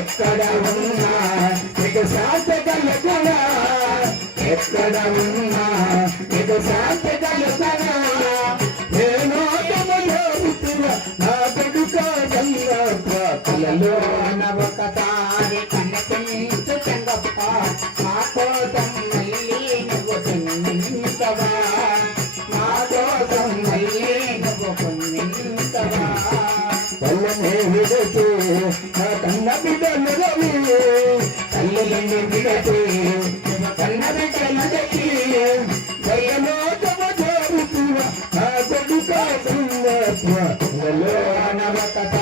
ఎక్కడ ఉన్నా నీకు శాంతి కలుగునా, ఎక్కడ ఉన్నా నీకు శాంతి కలుగునా. నేను నా కొడుక కలలో ఒకసారి కనిపించు చెంగప్ప, మా కోసం మళ్ళీ నువ్వు తింటవా, మా కోసం మళ్ళీ నువ్వు పొందింటవా. తల్లిని విడచి నా కన్న బిడ్డను రవి, తల్లిని విడచి కన్న బిడ్డను తెచ్చి దయలో తమ జరుగుతున్న నా కొడుక నవకథ